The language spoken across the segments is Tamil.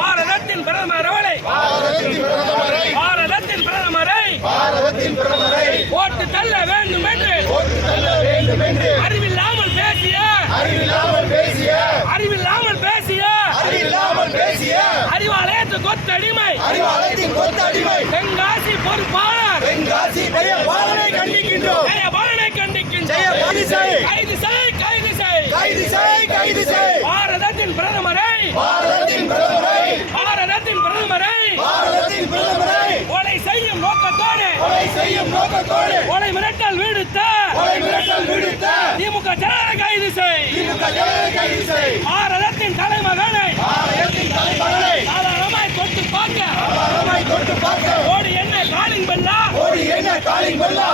பாரதத்தின் பிரதமர். பாரதத்தின் பிரதமரை. பாரதத்தின் பிரதமரை. ஓட்டு தள்ள வேண்டும் என்று. ஓட்டு தள்ள வேண்டும் என்று. அறிவில்லாமல் பேசிய. அறிவில்லாமல் பேசிய. அறிவில்லாமல் பேசிய. அறிவில்லாமல் பேசிய. அறிவாலயத்து கொத்தடிமை. அறிவாலயத்தின் கொத்தடிமை தென்காசி பொறுப்பாளர் தென்காசி ஜெயபாலனை கண்டிக்கின்றோம் ஜெயபாலனை கண்டிக்கின்ற ஜெயபாலனை செய். கைது செய் கைது செய் கைது செய் கைது செய் பாரதத்தின் பிரதமரை பாரதத்தின் பிரதமரை பாரதத்தின் பிரதமரை பாரதத்தின் பிரதமரை கொலை செய்யும் நோக்கத்தோடு கொலை செய்யும் நோக்கத்தோடு கொலை மிரட்டல் விடுத்த கொலை மிரட்டல் விடுத்த திமுக ஜனதை கைது செய். திமுக ஜனதை கைது செய். பாரதத்தின் தலைமகனை பாரதத்தின் தலைமகனை சாதாரணமாய் தொட்டு பார்க்க. பாரதமாய் தொட்டு பார்க்க. ஓடி என்ன காலிங் பெல்லா. ஓடி என்ன காலிங் பல்லா.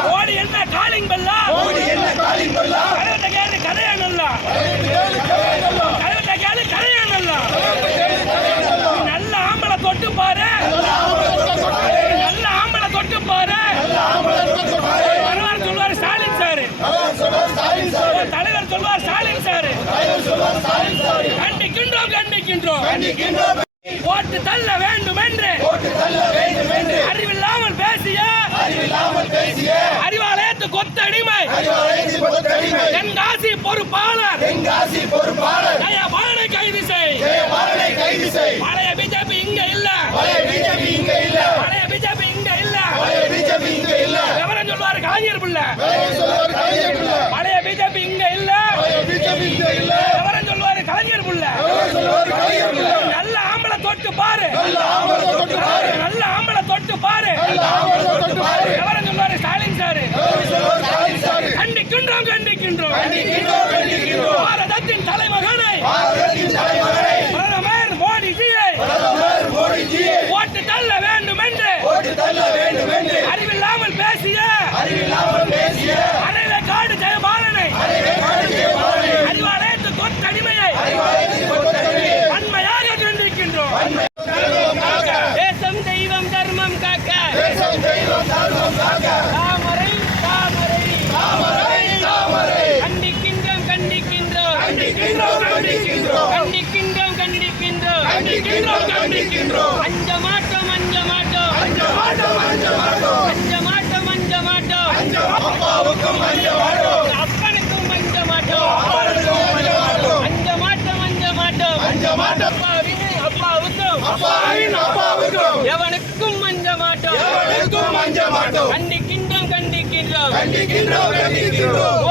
கண்டிக்கின்றோம் ஓட்டு தள்ள வேண்டும் என்று ஓட்டு தள்ள வேண்டும் என்று அறிவில்லாமல் பேசிய அறிவில்லாமல் பேசிய அறிவாலயத்து கொத்தடிமை. அறிவாலயத்தின் கொத்தடிமை தென்காசி பொறுப்பாளர். தென்காசி பொறுப்பாளர் தயவாளனை கைது செய். ஜெயபாலனை கைது செய் பழைய பிஜேபி இங்க இல்ல. பழைய பிஜேபி இங்க இல்ல. பழைய பிஜேபி இங்க இல்ல பழைய பிஜேபி இங்க இல்ல விவரம் சொல்வார் கலைஞர் பிள்ளை பழைய சொல்வார் கலைஞர் இல்ல பழைய பிஜேபி இங்க இல்ல பழைய பிஜேபி இங்க இல்ல. கண்டிக்கின்றோம். பாரதத்தின் தலைமகனை. பிரதமர் மோடிஜியை. ஓட்டு தள்ள வேண்டும் என்று அறிவில்லாமல் பேசிய. அனைவர காடு ஜெயபாலனை. அறிவாலயத்து கொத்தடிமையை அண்மையாக கண்டிக்கின்றோம் தேசம் தெய்வம் தர்மம் காக்க. தேசம் தெய்வம் தர்மம் எவனுக்கும் அஞ்ச மாட்டோம். எவனுக்கும் அஞ்ச மாட்டோம். கண்டிக்கின்றோம் கண்டிக்கின்றோம். கண்டிக்கின்றோம் கண்டிக்கின்றோம்.